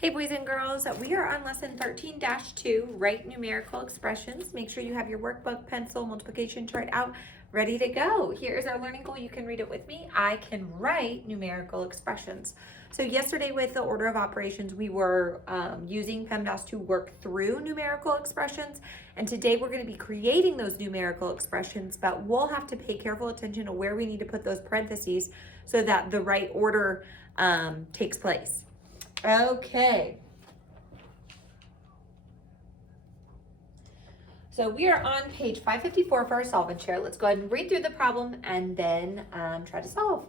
Hey boys and girls, we are on lesson 13-2, write numerical expressions. Make sure you have your workbook, pencil, multiplication chart out, ready to go. Here is our learning goal. You can read it with me. I can write numerical expressions. So yesterday with the order of operations, we were using PEMDAS to work through numerical expressions. And today we're going to be creating those numerical expressions, but we'll have to pay careful attention to where we need to put those parentheses so that the right order takes place. Okay. So we are on page 554 for our solvent share. Let's go ahead and read through the problem and then try to solve.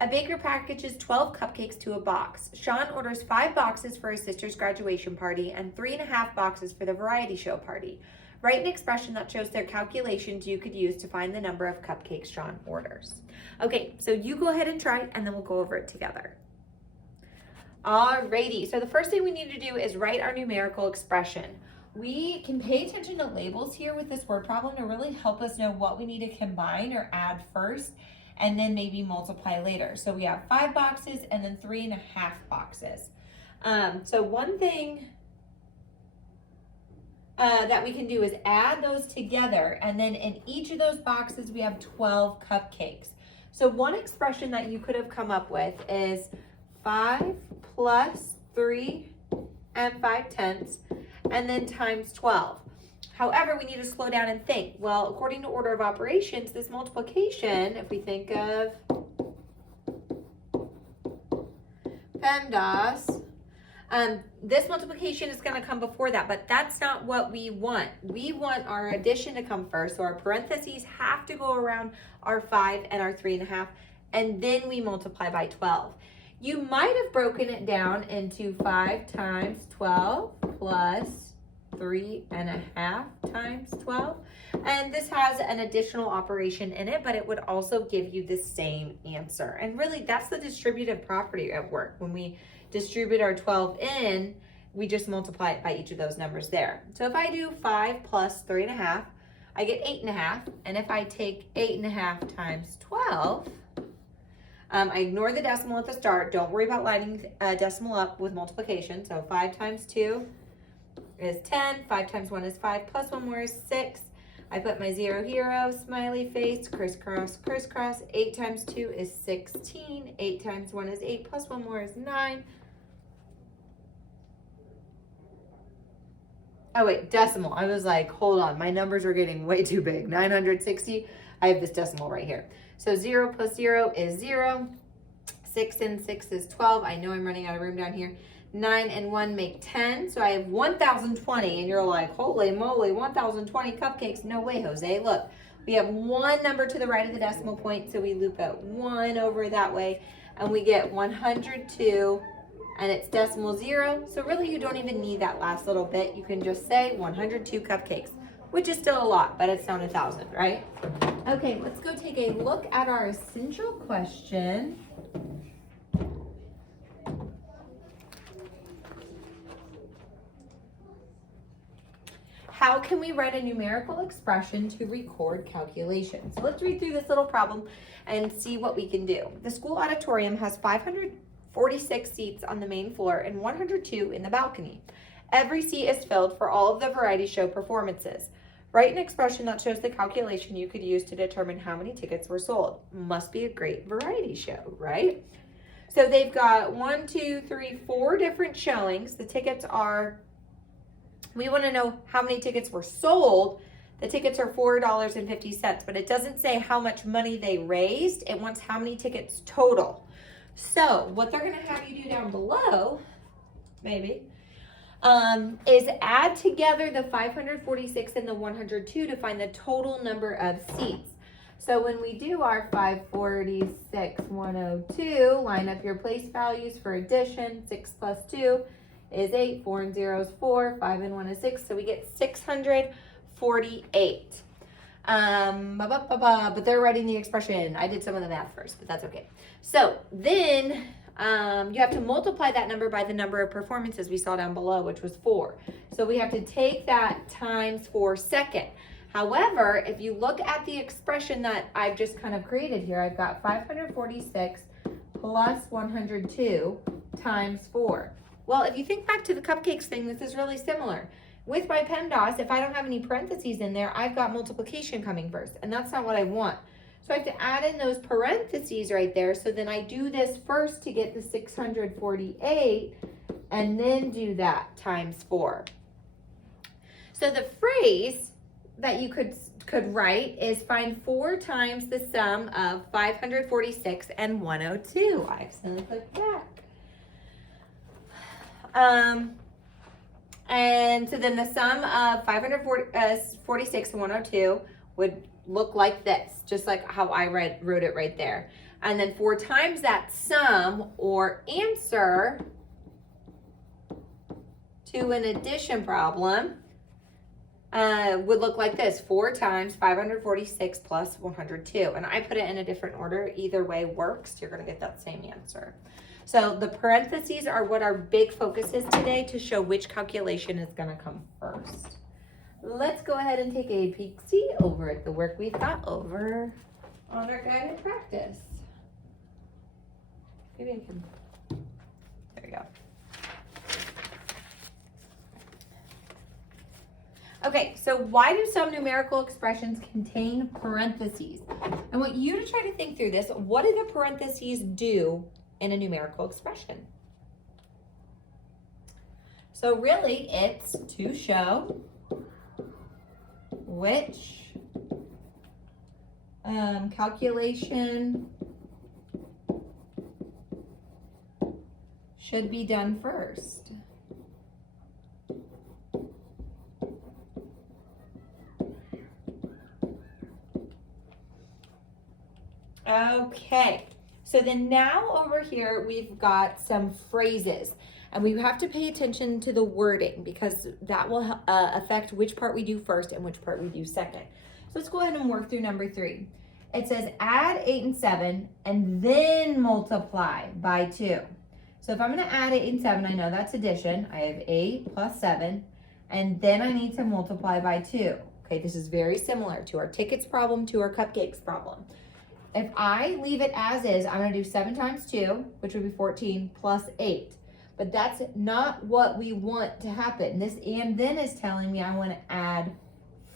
A baker packages 12 cupcakes to a box. Sean orders 5 boxes for his sister's graduation party and 3.5 boxes for the variety show party. Write an expression that shows their calculations you could use to find the number of cupcakes Sean orders. Okay, so you go ahead and try and then we'll go over it together. Alrighty, so the first thing we need to do is write our numerical expression. We can pay attention to labels here with this word problem to really help us know what we need to combine or add first and then maybe multiply later. So we have 5 boxes and then 3.5 boxes. So one thing that we can do is add those together, and then in each of those boxes we have 12 cupcakes. So one expression that you could have come up with is 5 plus 3 5/10, and then times 12. However, we need to slow down and think. Well, according to order of operations, this multiplication, if we think of PEMDAS, this multiplication is going to come before that, but that's not what we want. We want our addition to come first, so our parentheses have to go around our 5 and our 3.5, and then we multiply by 12. You might have broken it down into 5 times 12 plus 3.5 times 12. And this has an additional operation in it, but it would also give you the same answer. And really, that's the distributive property at work. When we distribute our 12 in, we just multiply it by each of those numbers there. So if I do 5 plus 3.5, I get 8.5. And if I take 8.5 times 12, I ignore the decimal at the start. Don't worry about lining a decimal up with multiplication. So 5 times 2 is 10. 5 times 1 is 5. Plus 1 more is 6. I put my 0 hero, smiley face, crisscross, crisscross. 8 times 2 is 16. 8 times 1 is 8. Plus 1 more is 9. Oh wait, decimal. I was like, hold on. My numbers are getting way too big. 960. I have this decimal right here. So 0 plus 0 is 0. 6 and 6 is 12. I know I'm running out of room down here. 9 and 1 make 10. So I have 1,020. And you're like, holy moly, 1,020 cupcakes. No way, Jose. Look, we have one number to the right of the decimal point. So we loop out 1 over that way. And we get 102. And it's decimal 0. So really, you don't even need that last little bit. You can just say 102 cupcakes, which is still a lot, but it's not 1,000, right? Okay, let's go take a look at our essential question. How can we write a numerical expression to record calculations? So let's read through this little problem and see what we can do. The school auditorium has 546 seats on the main floor and 102 in the balcony. Every seat is filled for all of the variety show performances. Write an expression that shows the calculation you could use to determine how many tickets were sold. Must be a great variety show, right? So they've got 1, 2, 3, 4 different showings. The tickets are, we want to know how many tickets were sold. The tickets are $4.50, but it doesn't say how much money they raised. It wants how many tickets total. So what they're going to have you do down below, maybe, is add together the 546 and the 102 to find the total number of seats. So when we do our 546, 102, line up your place values for addition. 6 plus 2 is 8, 4 and 0 is 4, 5 and 1 is 6, so we get 648. But they're writing the expression. I did some of the math first, but that's okay. So then you have to multiply that number by the number of performances we saw down below, which was 4. So we have to take that times 4 second. However, if you look at the expression that I've just kind of created here, I've got 546 plus 102 times 4. Well, if you think back to the cupcakes thing, this is really similar. With my PEMDAS, if I don't have any parentheses in there, I've got multiplication coming first, and that's not what I want. So I have to add in those parentheses right there. So then I do this first to get the 648, and then do that times 4. So the phrase that you could write is find 4 times the sum of 546 and 102. I accidentally clicked back. And so then the sum of 546 and 102 would look like this, just like how I wrote it right there. And then 4 times that sum or answer to an addition problem would look like this: 4 times 546 plus 102. And I put it in a different order. Either way works. You're going to get that same answer. So the parentheses are what our big focus is today to show which calculation is going to come first. Let's go ahead and take a peek-see over at the work we've got over on our guided practice. Maybe I can, there we go. Okay, so why do some numerical expressions contain parentheses? I want you to try to think through this. What do the parentheses do in a numerical expression? So really, it's to show which calculation should be done first. Okay, so then now over here we've got some phrases, and we have to pay attention to the wording because that will affect which part we do first and which part we do second. So let's go ahead and work through number 3. It says add 8 and 7 and then multiply by 2. So if I'm going to add 8 and 7, I know that's addition. I have 8 plus 7, and then I need to multiply by 2. Okay, this is very similar to our tickets problem, to our cupcakes problem. If I leave it as is, I'm going to do 7 times 2, which would be 14, plus 8. But that's not what we want to happen. This and then is telling me I want to add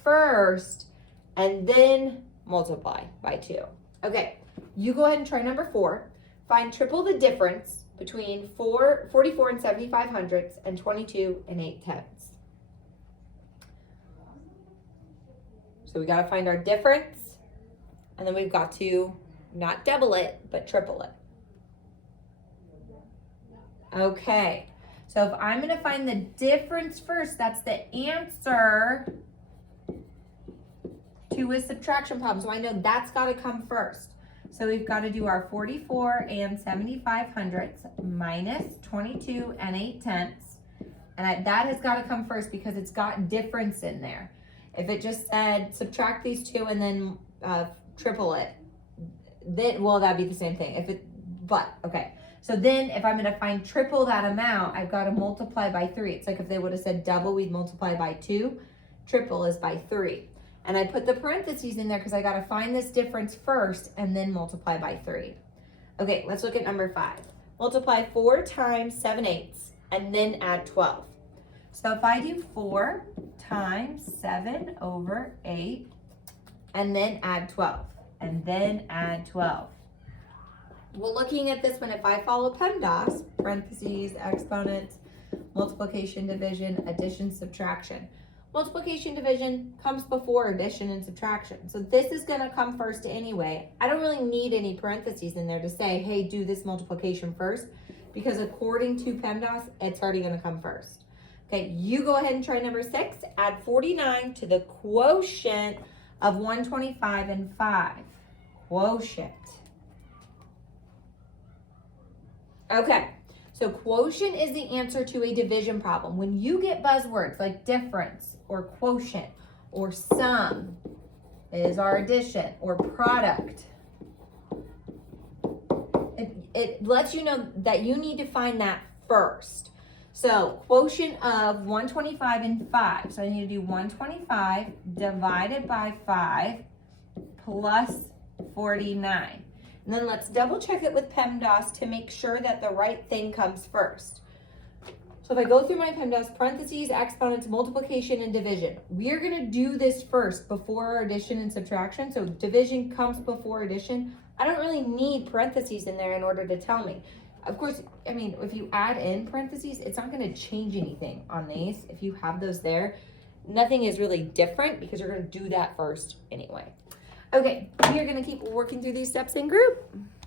first and then multiply by 2. Okay, you go ahead and try number 4. Find triple the difference between 44 and 75 hundredths and 22 and 8 tenths. So we got to find our difference. And then we've got to not double it, but triple it. Okay, so if I'm going to find the difference first, that's the answer to a subtraction problem. So I know that's got to come first. So we've got to do our 44 and 75 hundredths minus 22 and 8 tenths. And that has got to come first because it's got difference in there. If it just said subtract these two and then triple it, then, well, that'd be the same thing. Okay. So then if I'm going to find triple that amount, I've got to multiply by 3. It's like if they would have said double, we'd multiply by 2. Triple is by 3. And I put the parentheses in there because I got to find this difference first and then multiply by 3. Okay, let's look at number 5. Multiply 4 times 7/8 and then add 12. So if I do 4 times 7 over 8 and then add 12 and then add 12. Well, looking at this one, if I follow PEMDAS, parentheses, exponents, multiplication, division, addition, subtraction. Multiplication, division comes before addition and subtraction. So this is going to come first anyway. I don't really need any parentheses in there to say, hey, do this multiplication first, because according to PEMDAS, it's already going to come first. Okay, you go ahead and try number 6. Add 49 to the quotient of 125 and 5. Quotient. Okay, so quotient is the answer to a division problem. When you get buzzwords like difference or quotient or sum is our addition or product, it lets you know that you need to find that first. So quotient of 125 and 5. So I need to do 125 divided by 5 plus 49. And then let's double check it with PEMDAS to make sure that the right thing comes first. So if I go through my PEMDAS, parentheses, exponents, multiplication, and division. We are gonna do this first before addition and subtraction. So division comes before addition. I don't really need parentheses in there in order to tell me. Of course, I mean, if you add in parentheses, it's not gonna change anything on these. If you have those there, nothing is really different because you're gonna do that first anyway. Okay, we are gonna keep working through these steps in group.